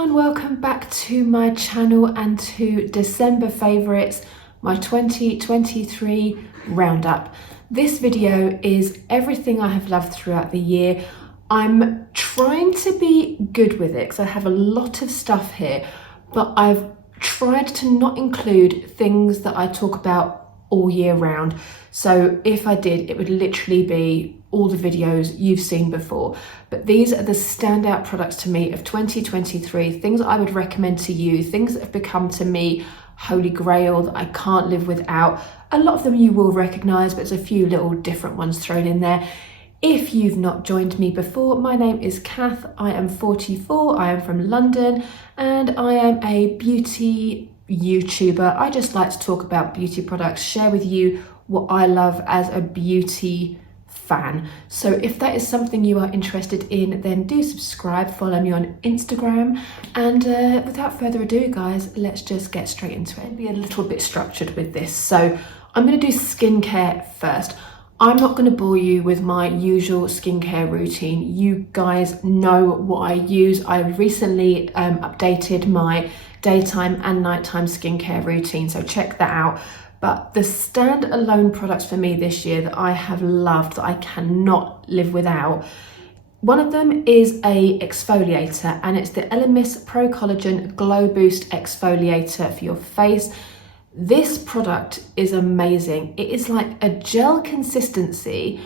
everyone, welcome back to my channel and to December favourites, my 2023 roundup. This video is everything I have loved throughout the year. I'm trying to be good with it because I have a lot of stuff here, but I've tried to not include things that I talk about all year round. So if I did, it would literally be all the videos you've seen before. But these are the standout products to me of 2023, things that I would recommend to you, things that have become to me holy grail that I can't live without. A lot of them you will recognise, but there's a few little different ones thrown in there. If you've not joined me before, my name is Kath, I am 44, I am from London, and I am a beauty YouTuber. I just like to talk about beauty products, share with you what I love as a beauty fan. So if that is something you are interested in, then do subscribe, follow me on Instagram, and without further ado guys, let's just get straight into it. I'll be a little bit structured with this, so I'm going to do skincare first. I'm not going to bore you with my usual skincare routine. You guys know what I use. I recently updated my daytime and nighttime skincare routine, so check that out. But the standalone products for me this year that I have loved, that I cannot live without, one of them is a exfoliator, and it's the Elemis Pro Collagen Glow Boost Exfoliator for your face. This product is amazing. It is like a gel consistency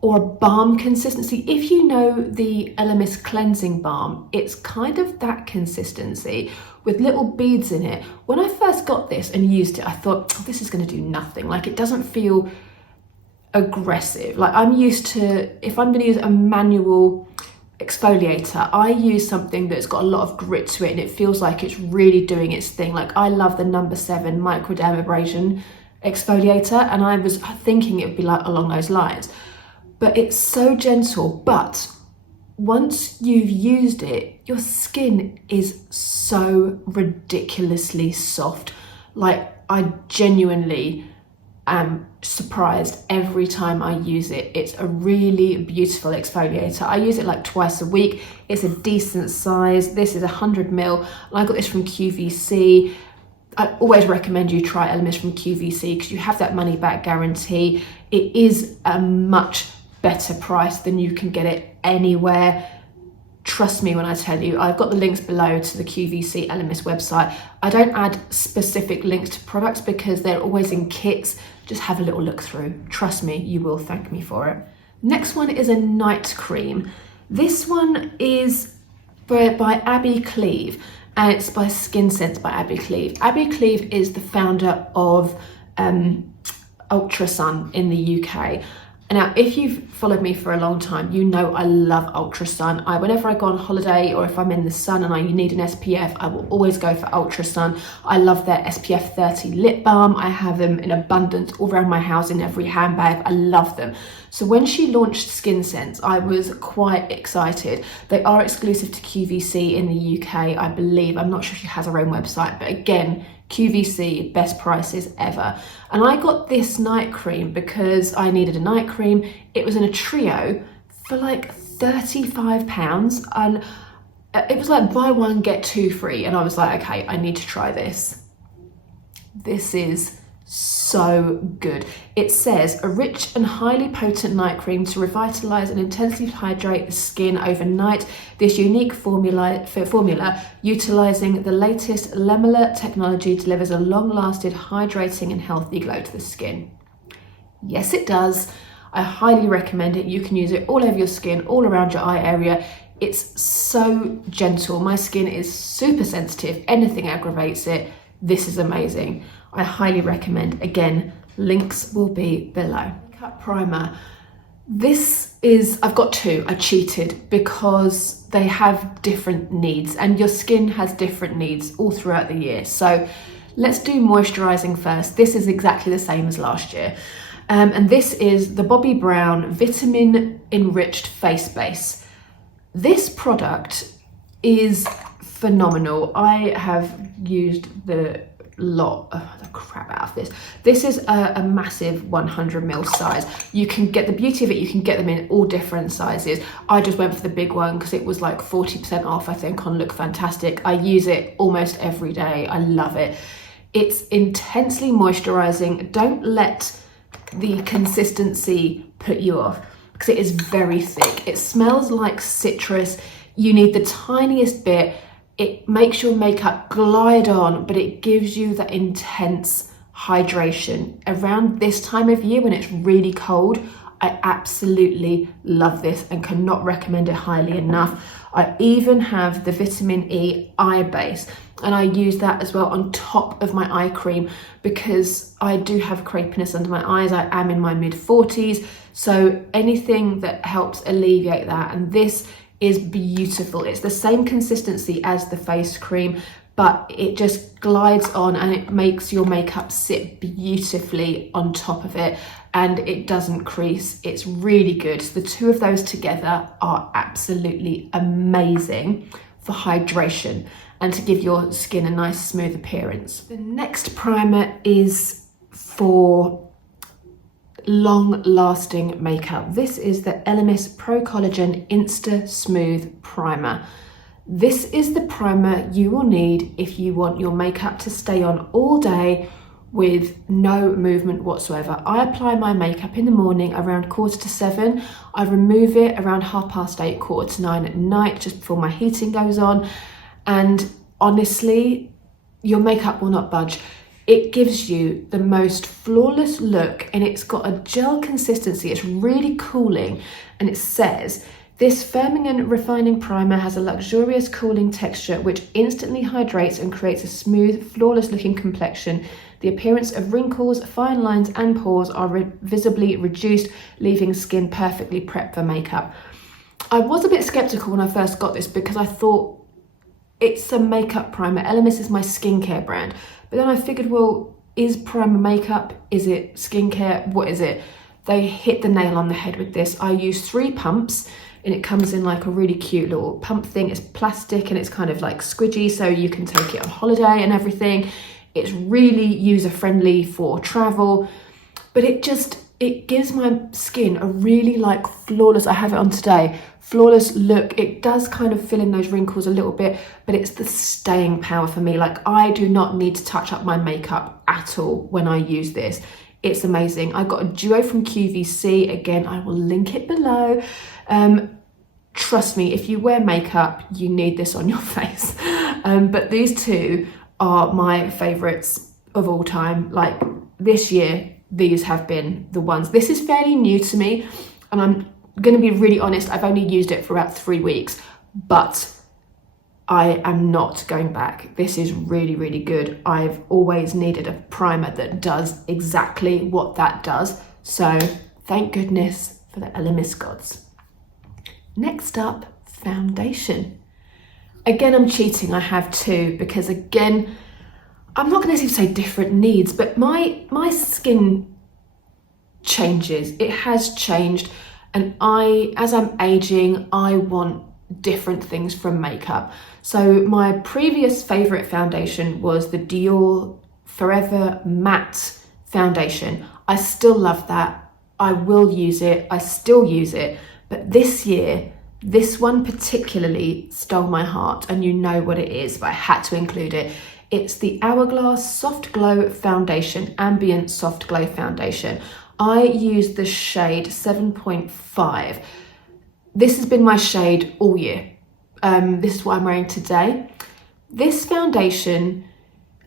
or a balm consistency. If you know the Elemis cleansing balm, it's kind of that consistency with little beads in it. When I first got this and used it, I thought, oh, this is going to do nothing. Like, it doesn't feel aggressive. Like, I'm used to, if I'm going to use a manual exfoliator, I use something that's got a lot of grit to it and it feels like it's really doing its thing. Like, I love the No. 7 microdermabrasion exfoliator, and I was thinking it would be like along those lines. But it's so gentle, but once you've used it, your skin is so ridiculously soft. Like, I genuinely am surprised every time I use it. It's a really beautiful exfoliator. I use it like twice a week. It's a decent size. This is 100ml, and I got this from QVC. I always recommend you try Elemis from QVC because you have that money back guarantee. It is a much better price than you can get it anywhere. Trust me when I tell you. I've got the links below to the QVC Elemis website. I don't add specific links to products because they're always in kits. Just have a little look through. Trust me, you will thank me for it. Next one is a night cream. This one is by Abby Cleve, and it's by Skin Sense by Abby Cleve. Abby Cleve is the founder of Ultra Sun in the UK. Now, if you've followed me for a long time, you know I love Ultra Sun. Whenever I go on holiday or if I'm in the sun and I need an SPF, I will always go for Ultra Sun. I love their SPF 30 lip balm. I have them in abundance all around my house in every handbag. I love them. So when she launched Skin Sense, I was quite excited. They are exclusive to QVC in the UK, I believe. I'm not sure if she has her own website, but again, QVC, best prices ever. And I got this night cream because I needed a night cream. It was in a trio for like £35, and it was like buy one, get two free. And I was like, okay, I need to try this. This is so good. It says a rich and highly potent night cream to revitalize and intensely hydrate the skin overnight. This unique formula utilizing the latest Lemula technology delivers a long-lasting, hydrating and healthy glow to the skin. Yes, it does. I highly recommend it. You can use it all over your skin, all around your eye area. It's so gentle. My skin is super sensitive. Anything aggravates it. This is amazing. I highly recommend. Again, links will be below. Makeup primer. This is, I've got two. I cheated because they have different needs and your skin has different needs all throughout the year. So let's do moisturizing first. This is exactly the same as last year. And this is the Bobbi Brown Vitamin Enriched Face Base. This product is phenomenal. I have used the lot of the crap out of this. This is a massive 100ml size. You can get, the beauty of it, you can get them in all different sizes. I just went for the big one because it was like 40% off, I think, on Look Fantastic. I use it almost every day. I love it. It's intensely moisturizing. Don't let the consistency put you off because it is very thick. It smells like citrus. You need the tiniest bit. It makes your makeup glide on, but it gives you that intense hydration. Around this time of year when it's really cold, I absolutely love this and cannot recommend it highly enough. I even have the vitamin E eye base, and I use that as well on top of my eye cream because I do have crepiness under my eyes. I am in my mid-40s, so anything that helps alleviate that. And this is beautiful. It's the same consistency as the face cream, but it just glides on and it makes your makeup sit beautifully on top of it, and it doesn't crease. It's really good. So the two of those together are absolutely amazing for hydration and to give your skin a nice smooth appearance. The next primer is for long-lasting makeup. This is the Elemis Pro Collagen Insta Smooth Primer. This is the primer you will need if you want your makeup to stay on all day with no movement whatsoever. I apply my makeup in the morning around 7:15. I remove it around 8:30, 8:45 at night, just before my heating goes on. And honestly, your makeup will not budge. It gives you the most flawless look, and it's got a gel consistency. It's really cooling, and it says, this firming and refining primer has a luxurious cooling texture which instantly hydrates and creates a smooth, flawless looking complexion. The appearance of wrinkles, fine lines and pores are visibly reduced, leaving skin perfectly prepped for makeup. I was a bit skeptical when I first got this because I thought it's a makeup primer. Elemis is my skincare brand. But then I figured, well, is primer makeup? Is it skincare? What is it? They hit the nail on the head with this. I use 3 pumps, and it comes in like a really cute little pump thing. It's plastic and it's kind of like squidgy, so you can take it on holiday and everything. It's really user-friendly for travel, but it gives my skin a really like flawless, I have it on today, flawless look. It does kind of fill in those wrinkles a little bit, but it's the staying power for me. Like, I do not need to touch up my makeup at all when I use this. It's amazing. I got a duo from QVC. Again, I will link it below. Trust me, if you wear makeup, you need this on your face. But these two are my favorites of all time. Like, this year, these have been the ones. This is fairly new to me, and I'm going to be really honest, I've only used it for about 3 weeks, but I am not going back. This is really, really good. I've always needed a primer that does exactly what that does. So thank goodness for the Elemis gods. Next up, foundation. Again, I'm cheating. I have 2 because, again, I'm not going to say different needs, but my skin changes. It has changed, and as I'm aging, I want different things from makeup. So my previous favorite foundation was the Dior Forever Matte foundation. I still love that. I will use it. I still use it. But this year, this one particularly stole my heart, and you know what it is, but I had to include it. It's the Hourglass Soft Glow Foundation, Ambient Soft Glow Foundation. I use the shade 7.5. This has been my shade all year. This is what I'm wearing today. This foundation,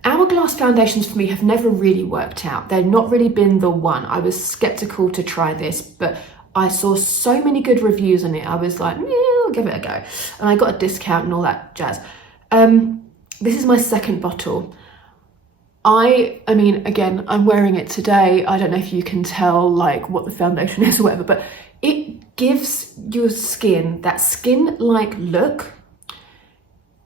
Hourglass foundations for me have never really worked out. They've not really been the one. I was skeptical to try this, but I saw so many good reviews on it. I was like, yeah, I'll give it a go. And I got a discount and all that jazz. This is my second bottle. I mean, again, I'm wearing it today. I don't know if you can tell like what the foundation is or whatever, but it gives your skin that skin-like look.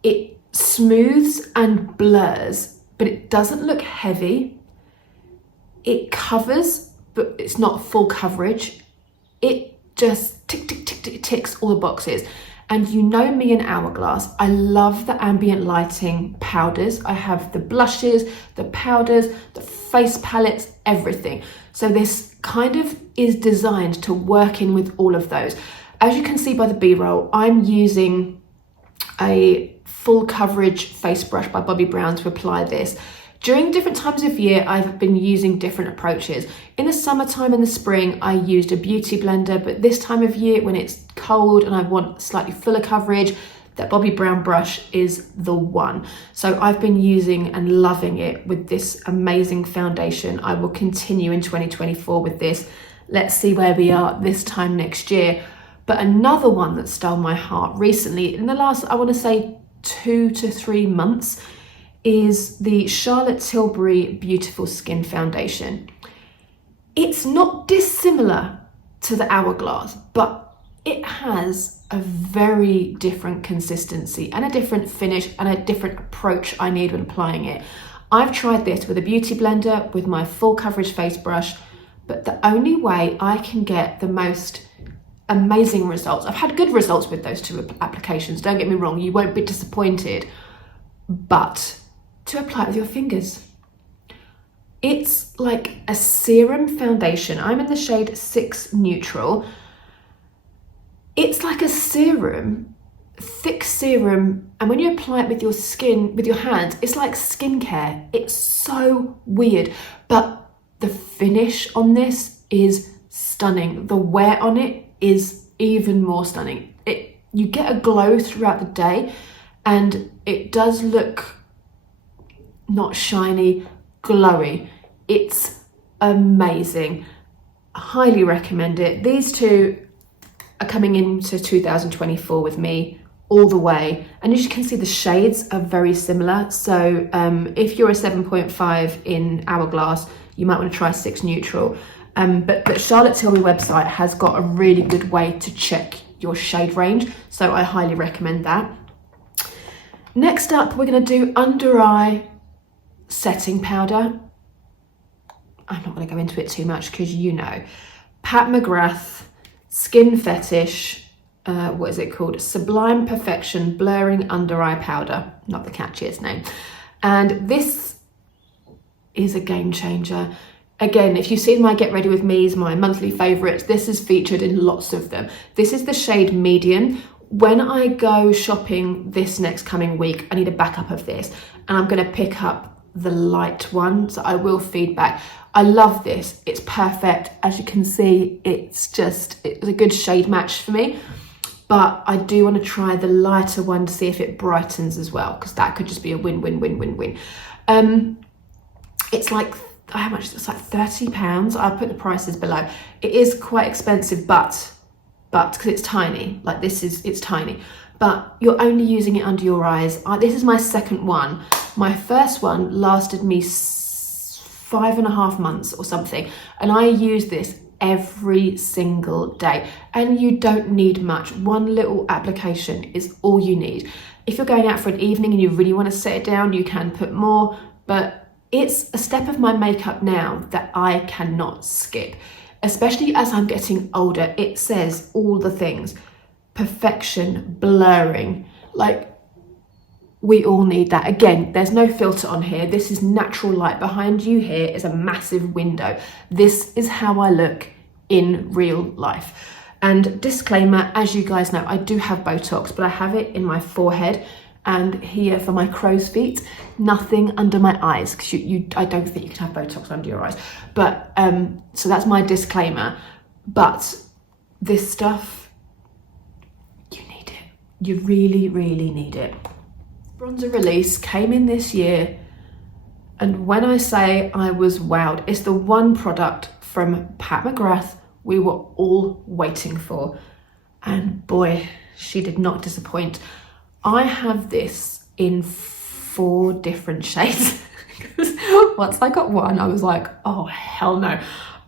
It smooths and blurs, but it doesn't look heavy. It covers, but it's not full coverage. It just ticks all the boxes. And you know me in Hourglass, I love the ambient lighting powders. I have the blushes, the powders, the face palettes, everything. So this kind of is designed to work in with all of those. As you can see by the B-roll, I'm using a full coverage face brush by Bobbi Brown to apply this. During different times of year, I've been using different approaches. In the summertime and the spring, I used a beauty blender, but this time of year when it's cold and I want slightly fuller coverage, that Bobbi Brown brush is the one. So I've been using and loving it with this amazing foundation. I will continue in 2024 with this. Let's see where we are this time next year. But another one that stole my heart recently, in the last, I want to say 2 to 3 months, is the Charlotte Tilbury Beautiful Skin Foundation. It's not dissimilar to the Hourglass, but it has a very different consistency and a different finish and a different approach I need when applying it. I've tried this with a beauty blender, with my full coverage face brush, but the only way I can get the most amazing results, I've had good results with those 2 applications, don't get me wrong, you won't be disappointed, but to apply it with your fingers. It's like a serum foundation. I'm in the shade NYX Neutral. It's like a serum, thick serum, and when you apply it with your skin, with your hands, it's like skincare. It's so weird, but the finish on this is stunning. The wear on it is even more stunning. You get a glow throughout the day, and it does look not shiny, glowy. It's amazing. I highly recommend it. These 2 are coming into 2024 with me all the way, and as you can see, the shades are very similar. So if you're a 7.5 in Hourglass, you might want to try NYX Neutral. But Charlotte Tilbury website has got a really good way to check your shade range, so I highly recommend that. Next up, we're going to do under eye setting powder. I'm not going to go into it too much because you know. Pat McGrath Skin Fetish, what is it called? Sublime Perfection Blurring Under Eye Powder. Not the catchiest name. And this is a game changer. Again, if you've seen my Get Ready With Me's, my monthly favourites, this is featured in lots of them. This is the shade Medium. When I go shopping this next coming week, I need a backup of this, and I'm going to pick up the light one, so I will feedback. I love this. It's perfect. As you can see, it's a good shade match for me, but I do want to try the lighter one to see if it brightens as well, because that could just be a win-win-win-win-win. It's like, how much? It's like £30. I'll put the prices below. It is quite expensive, but because it's tiny, like it's tiny, but you're only using it under your eyes. This is my second one. My first one lasted me 5.5 months or something, and I use this every single day, and you don't need much. One little application is all you need. If you're going out for an evening and you really want to set it down, you can put more, but it's a step of my makeup now that I cannot skip, especially as I'm getting older. It says all the things: perfection, blurring, like we all need that. Again, there's no filter on here. This is natural light. Behind you here is a massive window. This is how I look in real life. And disclaimer, as you guys know, I do have Botox, but I have it in my forehead and here for my crow's feet, nothing under my eyes, because I don't think you can have Botox under your eyes. But so that's my disclaimer. But this stuff, you need it. You really, really need it. Bronzer Release came in this year, and when I say I was wowed, it's the one product from Pat McGrath we were all waiting for, and boy, she did not disappoint. I have this in 4 different shades. Once I got one, I was like, oh hell no,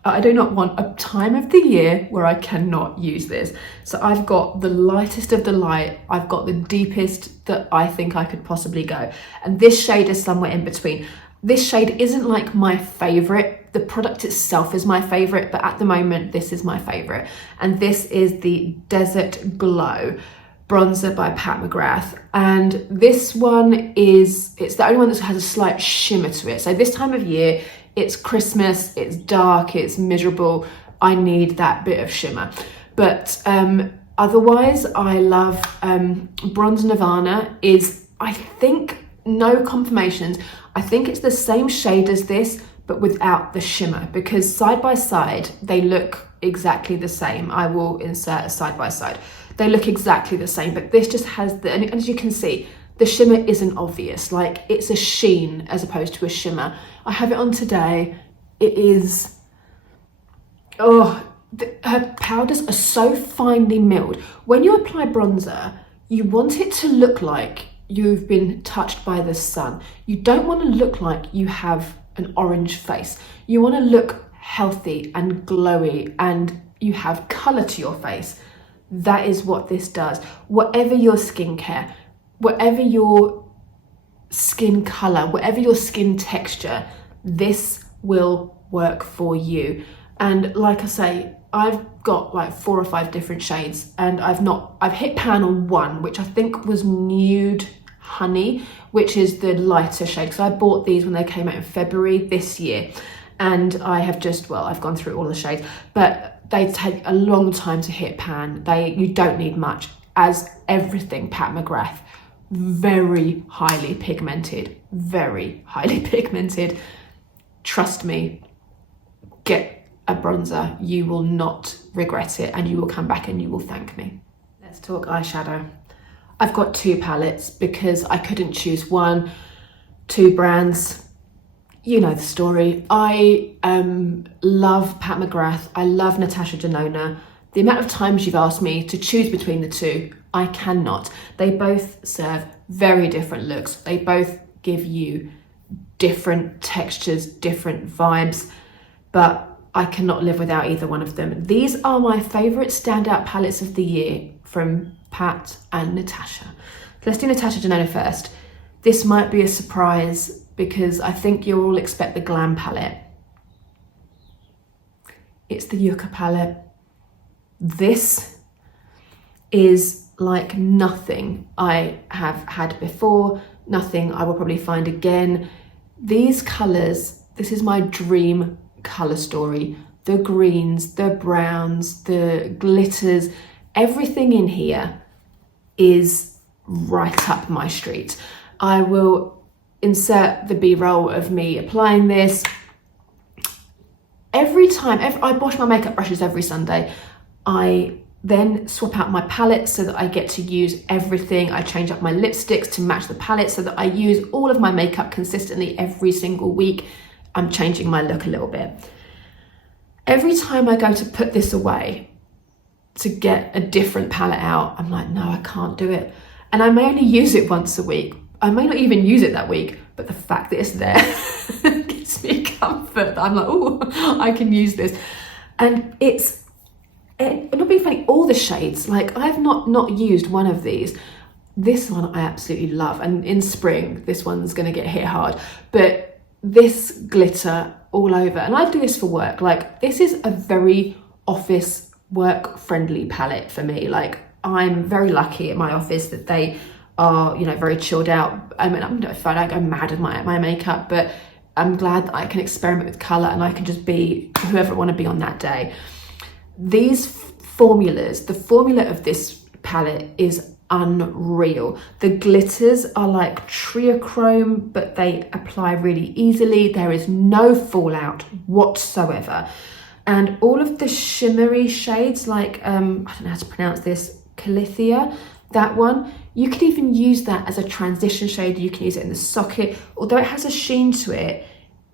I do not want a time of the year where I cannot use this. So I've got the lightest of the light, I've got the deepest that I think I could possibly go, and this shade is somewhere in between. This shade isn't like my favorite, the product itself is my favorite, but at the moment this is my favorite, and this is the Desert Glow bronzer by Pat McGrath, and this one it's the only one that has a slight shimmer to it. So this time of year, it's Christmas, it's dark, it's miserable, I need that bit of shimmer. But otherwise, I love Bronze Nirvana. Is, I think, no confirmations, I think it's the same shade as this but without the shimmer, because side by side they look exactly the same. I will insert a side by side. They look exactly the same, but this just has the, and as you can see, the shimmer isn't obvious. Like, it's a sheen as opposed to a shimmer. I have it on today. It is, oh, her powders are so finely milled. When you apply bronzer, you want it to look like you've been touched by the sun. You don't want to look like you have an orange face. You want to look healthy and glowy and you have colour to your face. That is what this does. Whatever your skincare, whatever your skin colour, whatever your skin texture, this will work for you. And like I say, I've got like 4 or 5 different shades, and I've hit pan on one, which I think was Nude Honey, which is the lighter shade. So I bought these when they came out in February this year, and I have just, well, I've gone through all the shades, but they take a long time to hit pan. You don't need much, as everything Pat McGrath, very highly pigmented, very highly pigmented. Trust me, get a bronzer, you will not regret it, and you will come back and you will thank me. Let's talk eyeshadow. I've got 2 palettes because I couldn't choose one, 2 brands. You know the story. I love Pat McGrath. I love Natasha Denona. The amount of times you've asked me to choose between the 2, I cannot. They both serve very different looks. They both give you different textures, different vibes, but I cannot live without either one of them. These are my favourite standout palettes of the year from Pat and Natasha. Let's do Natasha Denona first. This might be a surprise because I think you'll all expect the Glam palette. It's the Yucca palette. This is like nothing I have had before, nothing I will probably find again. These colours, this is my dream colour story. The greens, the browns, the glitters, everything in here is right up my street. I will insert the B-roll of me applying this. Every time, I wash my makeup brushes every Sunday. I then swap out my palette so that I get to use everything. I change up my lipsticks to match the palette so that I use all of my makeup consistently every single week. I'm changing my look a little bit. Every time I go to put this away to get a different palette out, I'm like, no, I can't do it. And I may only use it once a week. I may not even use it that week, but the fact that it's there gives me comfort. I'm like, oh, I can use this. And not being funny, all the shades, like I've not used one of these. This one I absolutely love. And in spring, this one's gonna get hit hard. But this glitter all over, and I do this for work. Like, this is a very office work friendly palette for me. Like, I'm very lucky at my office that they are, you know, very chilled out. I mean, if I don't go mad with my makeup, but I'm glad that I can experiment with color and I can just be whoever I want to be on that day. These formulas, the formula of this palette is unreal. The glitters are like triochrome, but they apply really easily. There is no fallout whatsoever. And all of the shimmery shades, like, I don't know how to pronounce this, Calithia, that one, you could even use that as a transition shade. You can use it in the socket. Although it has a sheen to it,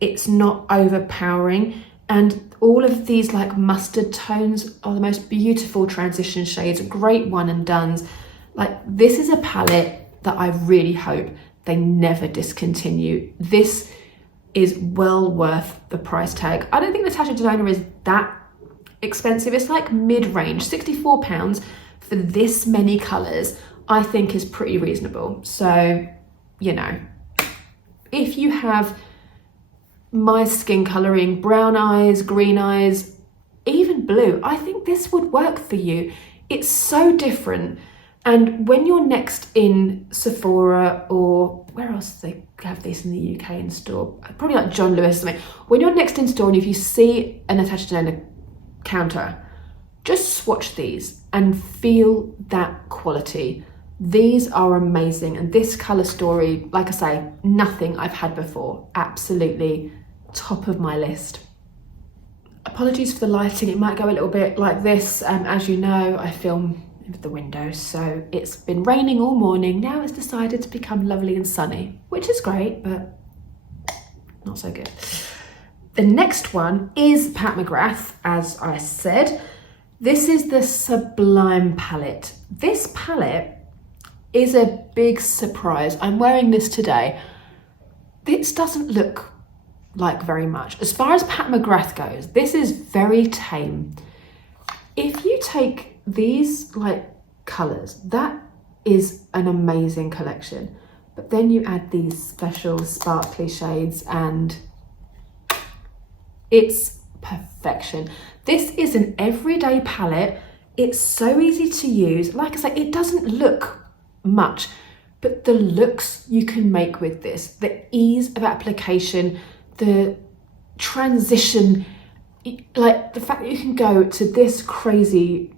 it's not overpowering. And all of these like mustard tones are the most beautiful transition shades, great one and dones. Like, this is a palette that I really hope they never discontinue. This is well worth the price tag. I don't think Natasha Denona is that expensive. It's like mid-range, £64 for this many colours, I think is pretty reasonable. So, you know, if you have my skin colouring, brown eyes, green eyes, even blue, I think this would work for you. It's so different. And when you're next in Sephora, or where else do they have this in the UK in store? Probably like John Lewis or something. When you're next in store and if you see a Natasha Denona counter, just swatch these and feel that quality. These are amazing. And this colour story, like I say, nothing I've had before. Absolutely top of my list. Apologies for the lighting. It might go a little bit like this. As you know, I film with the windows, so it's been raining all morning. Now it's decided to become lovely and sunny, which is great, but not so good. The next one is Pat McGrath, as I said. This is the Sublime palette. This palette is a big surprise. I'm wearing this today. This doesn't look like very much. As far as Pat McGrath goes, this is very tame. If you take these like colours, that is an amazing collection. But then you add these special sparkly shades and it's perfection. This is an everyday palette. It's so easy to use. Like I say, it doesn't look much, but the looks you can make with this, the ease of application, the transition, like the fact that you can go to this crazy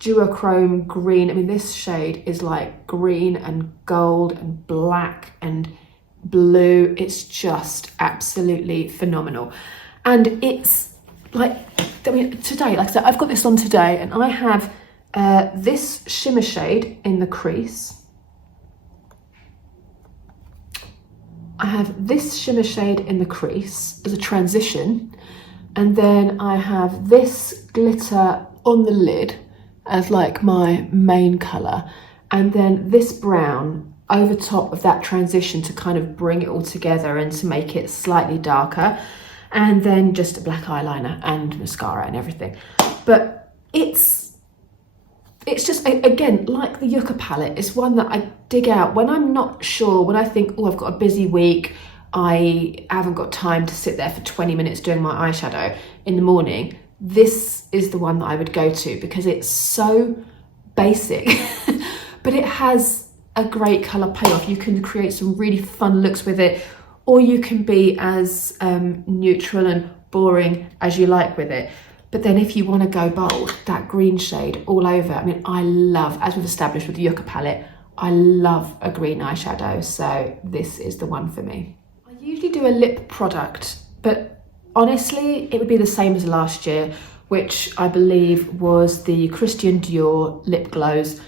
duochrome green. I mean, this shade is like green and gold and black and blue. It's just absolutely phenomenal. And it's like, I mean, today, like I said, I've got this on today and I have this shimmer shade in the crease. I have this shimmer shade in the crease as a transition. And then I have this glitter on the lid as like my main colour, and then this brown over top of that transition to kind of bring it all together and to make it slightly darker, and then just a black eyeliner and mascara and everything. But it's just, again, like the Yucca palette, it's one that I dig out when I'm not sure, when I think, oh, I've got a busy week, I haven't got time to sit there for 20 minutes doing my eyeshadow in the morning. This is the one that I would go to because it's so basic, but it has a great colour payoff. You can create some really fun looks with it, or you can be as neutral and boring as you like with it. But then if you want to go bold, that green shade all over. I mean, I love, as we've established with the Yucca palette, I love a green eyeshadow, so this is the one for me. I usually do a lip product, but honestly, it would be the same as last year, which I believe was the Christian Dior lip glows.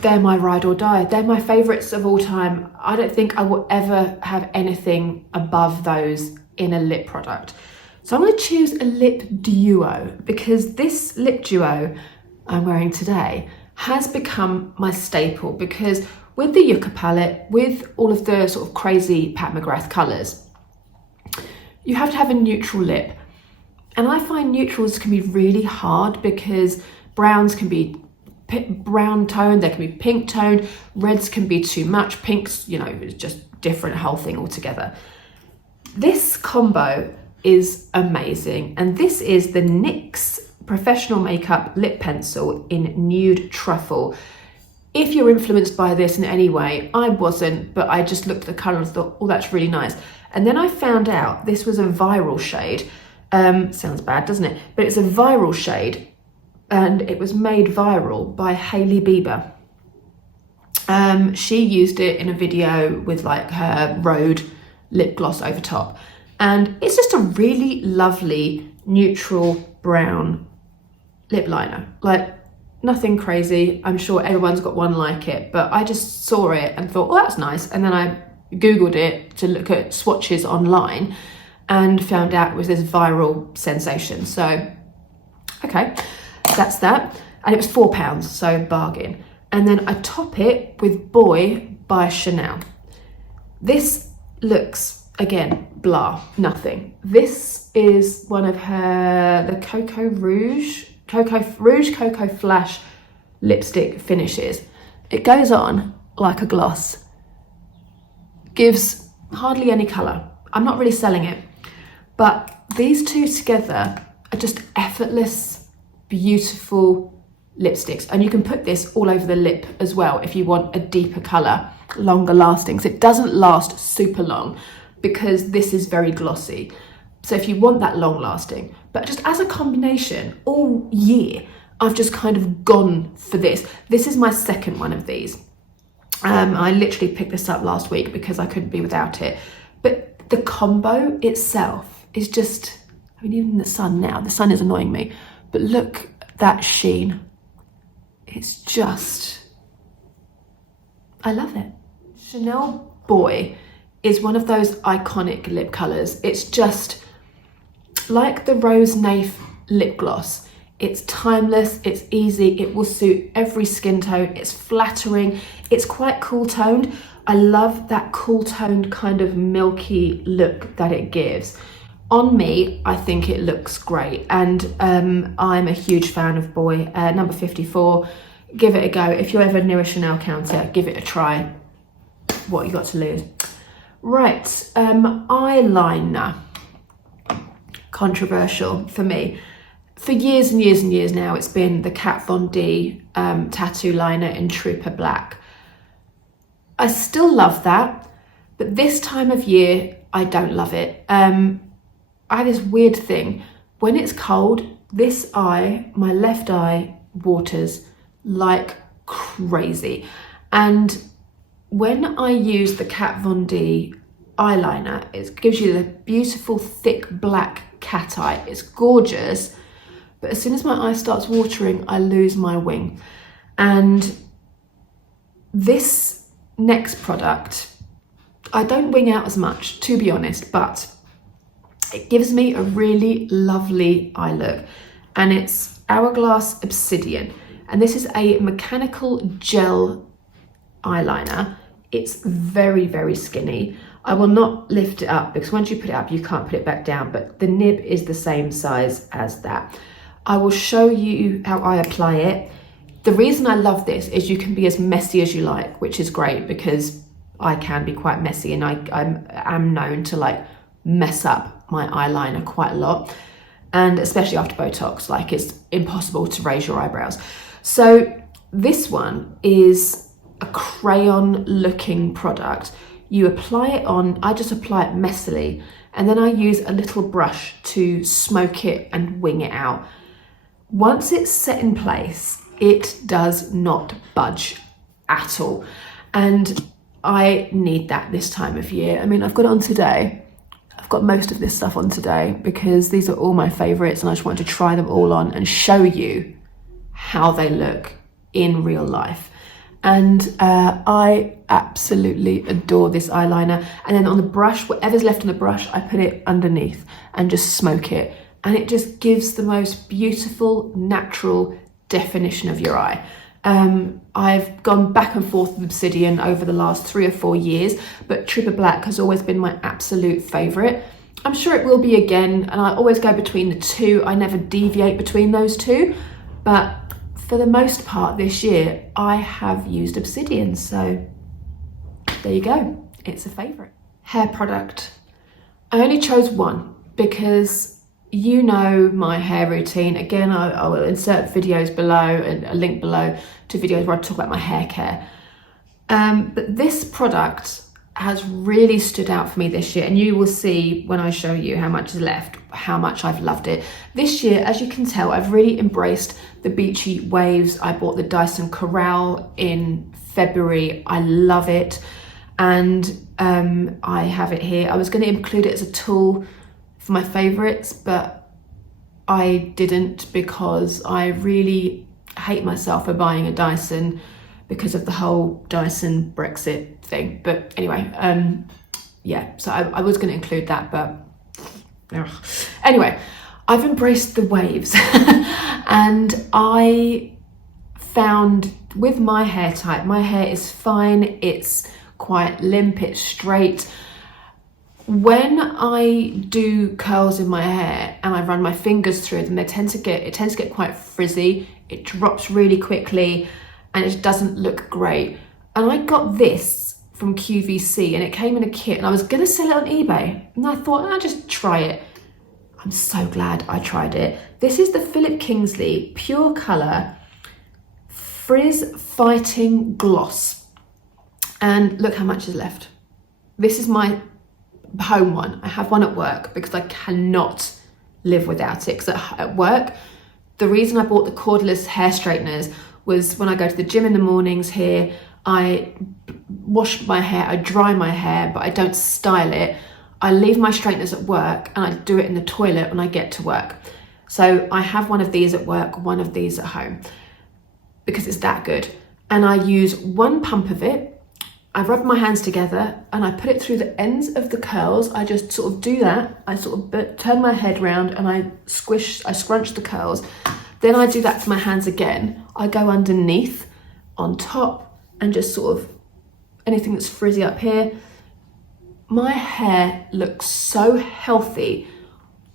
They're my ride or die. They're my favourites of all time. I don't think I will ever have anything above those in a lip product. So I'm going to choose a lip duo because this lip duo I'm wearing today has become my staple, because with the Yucca palette, with all of the sort of crazy Pat McGrath colours, you have to have a neutral lip. And I find neutrals can be really hard because browns can be brown toned, they can be pink toned, reds can be too much, pinks, you know, it's just different, whole thing altogether. This combo is amazing, and this is the NYX Professional Makeup Lip Pencil in Nude Truffle. If you're influenced by this in any way, I wasn't, but I just looked at the colour and thought, oh, that's really nice. And then I found out this was a viral shade. Sounds bad, doesn't it? But it's a viral shade, and it was made viral by Hailey Bieber. She used it in a video with like her Rhode lip gloss over top. And it's just a really lovely neutral brown lip liner. Like, nothing crazy. I'm sure everyone's got one like it, but I just saw it and thought, oh, that's nice. And then I Googled it to look at swatches online and found out it was this viral sensation. So, okay, that's that. And it was £4, so bargain. And then I top it with Boy by Chanel. This looks, again, blah, nothing. This is one of her, the Coco Flash lipstick finishes. It goes on like a gloss. Gives hardly any colour. I'm not really selling it. But these two together are just effortless, beautiful lipsticks, and you can put this all over the lip as well if you want a deeper colour, longer lasting. So it doesn't last super long because this is very glossy. So if you want that long lasting, but just as a combination all year, I've just kind of gone for this. This is my second one of these. I literally picked this up last week because I couldn't be without it. But the combo itself is just, I mean, even in the sun now, the sun is annoying me, but look at that sheen. It's just, I love it. Chanel Boy is one of those iconic lip colours. It's just like the Rose Naif lip gloss. It's timeless, it's easy, it will suit every skin tone, it's flattering, it's quite cool toned. I love that cool toned kind of milky look that it gives. On me, I think it looks great, and I'm a huge fan of Boy. Number 54, give it a go. If you're ever near a Chanel counter, give it a try. What you got to lose? Right, eyeliner. Controversial for me. For years and years and years now, it's been the Kat Von D tattoo liner in Trooper Black. I still love that, but this time of year, I don't love it. I have this weird thing. When it's cold, this eye, my left eye, waters like crazy. And when I use the Kat Von D eyeliner, it gives you the beautiful, thick, black cat eye. It's gorgeous. But as soon as my eye starts watering, I lose my wing. And this NYX product, I don't wing out as much, to be honest, but it gives me a really lovely eye look. And it's Hourglass Obsidian. And this is a mechanical gel eyeliner. It's very, very skinny. I will not lift it up because once you put it up, you can't put it back down, but the nib is the same size as that. I will show you how I apply it. The reason I love this is you can be as messy as you like, which is great because I can be quite messy, and I'm known to like mess up my eyeliner quite a lot. And especially after Botox, like it's impossible to raise your eyebrows. So this one is a crayon looking product. You apply it on, I just apply it messily, and then I use a little brush to smoke it and wing it out. Once it's set in place, it does not budge at all. And I need that this time of year. I mean, I've got it on today. I've got most of this stuff on today because these are all my favorites, and I just wanted to try them all on and show you how they look in real life. And I absolutely adore this eyeliner. And then on the brush, whatever's left on the brush, I put it underneath and just smoke it. And it just gives the most beautiful, natural definition of your eye. I've gone back and forth with Obsidian over the last 3 or 4 years, but Trooper Black has always been my absolute favourite. I'm sure it will be again, and I always go between the two. I never deviate between those two, but for the most part this year, I have used Obsidian, so there you go. It's a favourite. Hair product. I only chose one because you know my hair routine. Again, I will insert videos below and a link below to videos where I talk about my hair care. But this product has really stood out for me this year, and you will see when I show you how much is left, how much I've loved it. This year, as you can tell, I've really embraced the beachy waves. I bought the Dyson Corral in February. I love it. And I have it here. I was going to include it as a tool for my favorites, but I didn't because I really hate myself for buying a Dyson because of the whole Dyson Brexit thing. But anyway, yeah, so I was going to include that, but anyway, I've embraced the waves and I found with my hair type, my hair is fine, it's quite limp, it's straight. When I do curls in my hair and I run my fingers through them, it tends to get quite frizzy. It drops really quickly and it doesn't look great. And I got this from QVC and it came in a kit, and I was gonna sell it on eBay, and I thought I'll just try it. I'm so glad I tried it. This is the Philip Kingsley Pure Colour Frizz Fighting Gloss. And look how much is left. This is my home one. I have one at work because I cannot live without it. Because at work, the reason I bought the cordless hair straighteners was when I go to the gym in the mornings here, I wash my hair, I dry my hair, but I don't style it. I leave my straighteners at work and I do it in the toilet when I get to work. So I have one of these at work, one of these at home, because it's that good. And I use one pump of it. I rub my hands together and I put it through the ends of the curls. I just sort of do that. I sort of turn my head round and I scrunch the curls. Then I do that to my hands again. I go underneath, on top, and just sort of anything that's frizzy up here. My hair looks so healthy,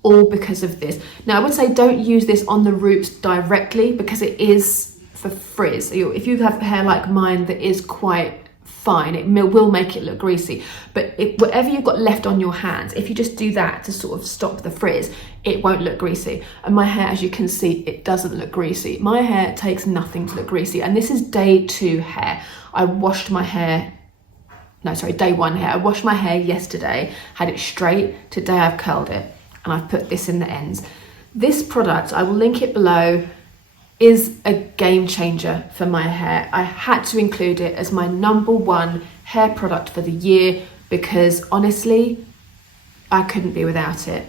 all because of this. Now I would say don't use this on the roots directly because it is for frizz. If you have hair like mine that is quite fine, it will make it look greasy, but whatever you've got left on your hands, if you just do that to sort of stop the frizz, it won't look greasy. And my hair, as you can see, it doesn't look greasy. My hair takes nothing to look greasy, and this is day 2 hair. I washed my hair, no sorry, day 1 hair. I washed my hair yesterday, had it straight. Today I've curled it and I've put this in the ends. This product, I will link it below, is a game changer for my hair. I had to include it as my #1 hair product for the year because honestly, I couldn't be without it.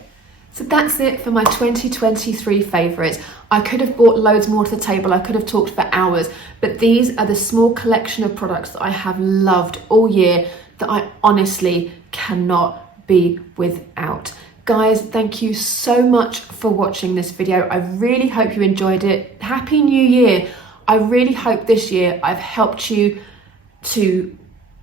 So that's it for my 2023 favourites. I could have brought loads more to the table. I could have talked for hours, but these are the small collection of products that I have loved all year that I honestly cannot be without. Guys, thank you so much for watching this video. I really hope you enjoyed it. Happy New Year. I really hope this year I've helped you to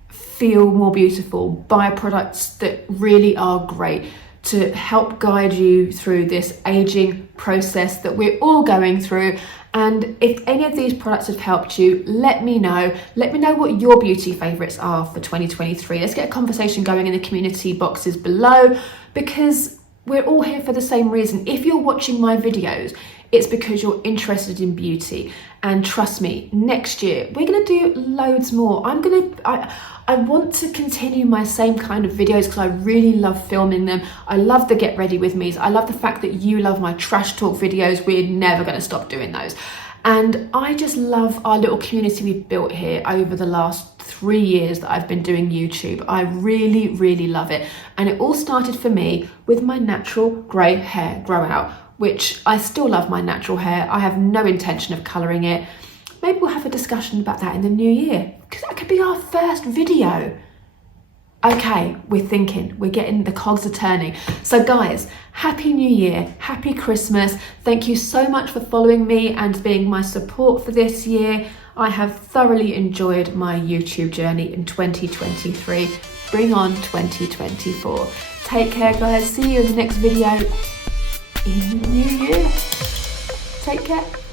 feel more beautiful, buy products that really are great, to help guide you through this aging process that we're all going through. And if any of these products have helped you, let me know. Let me know what your beauty favourites are for 2023. Let's get a conversation going in the community boxes below, because we're all here for the same reason. If you're watching my videos, it's because you're interested in beauty. And trust me, next year, we're gonna do loads more. I want to continue my same kind of videos because I really love filming them. I love the get ready with me's. I love the fact that you love my trash talk videos. We're never gonna stop doing those. And I just love our little community we've built here over the last 3 years that I've been doing YouTube. I really, really love it. And it all started for me with my natural grey hair grow out, which I still love my natural hair. I have no intention of colouring it. Maybe we'll have a discussion about that in the new year, because that could be our first video. Okay, we're thinking, we're getting, the cogs are turning. So guys, Happy New Year, Happy Christmas. Thank you so much for following me and being my support for this year. I have thoroughly enjoyed my YouTube journey in 2023. Bring on 2024. Take care guys, see you in the next video in the new year. Take care.